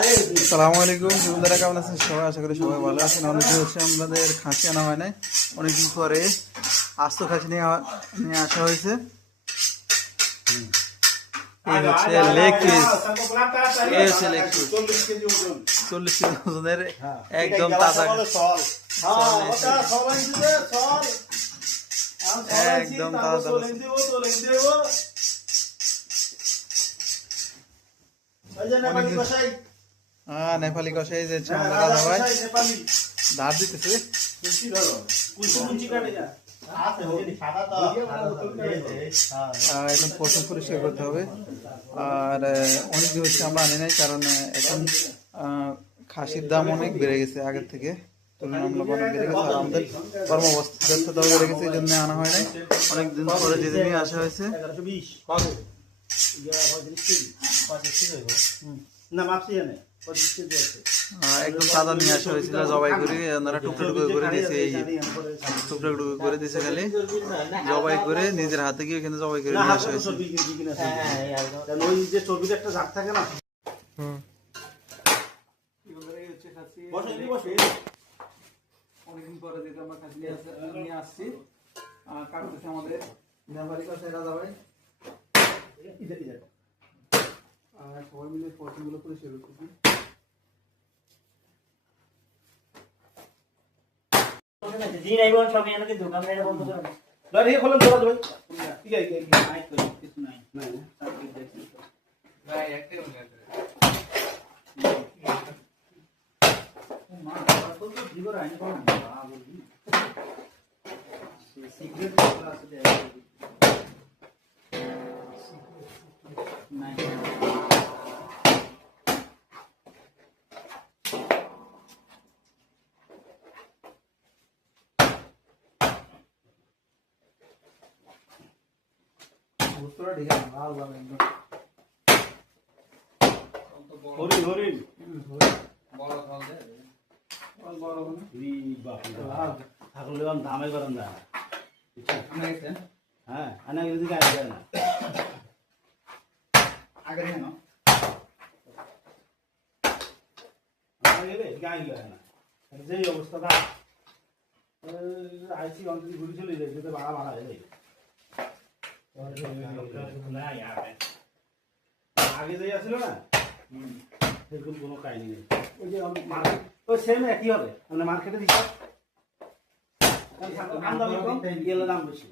আসসালামু আলাইকুম বন্ধুরা, কেমন আছেন সবাই? আশা করি সবাই ভালো আছেন। অনেকদিন হচ্ছে আমাদের খাসি আনা হয় নাই, অনেকদিন পরে আস্ত খাসি নিয়ে আসা হয়েছে। এই হচ্ছে লেগ পিস, এই হচ্ছে লেগ পিস 40 কেজি ওজনের, একদম তাজা, একদম তাজা। নেপালি কষাই যে দাদা ভাই ধার দিতেছে। এখন প্রথম পরিষ্কার করতে হবে। আর অনেক হচ্ছে আমরা আনি নাই, কারণ এখন খাসির দাম অনেক বেড়ে গেছে আগের থেকে, তুলনামূলক অনেক বেড়ে গেছে। আর আমাদের কর্মব্যস্ততাও বেড়ে গেছে, এই জন্য আনা হয় নাই। অনেকদিন পরে যেদিনই আসা হয়েছে। একদম তাজা নিয়ে আসা হয়েছিল, জবাই করে ওনারা টুকরো টুকরো করে দিয়েছে। এই টুকরো টুকরো করে দিয়েছে, খালি জবাই করে নিজের হাতে গিয়ে এখানে জবাই করে নিয়ে আসা হয়েছে। অনেকদিন পরে যেটা আমরা খাসি নিয়ে আসছি, কাটতেছে আমাদের নেপালি কষাই দাদা ভাই। সবাই মিলে পছন্দগুলো পরিষ্কার করতেছি। যে অবস্থাটা আইসি অন্তত ঘুরে চলে যায়, যেটা ভাড়া ভাড়া হয়ে যায়। আগে যে আসলো না, এরকম কোনো কাহিনী নেই। ওই যে মার্কেট ওই সেম একই হবে, মানে মার্কেটে দিচ্ছে দাম বেশি।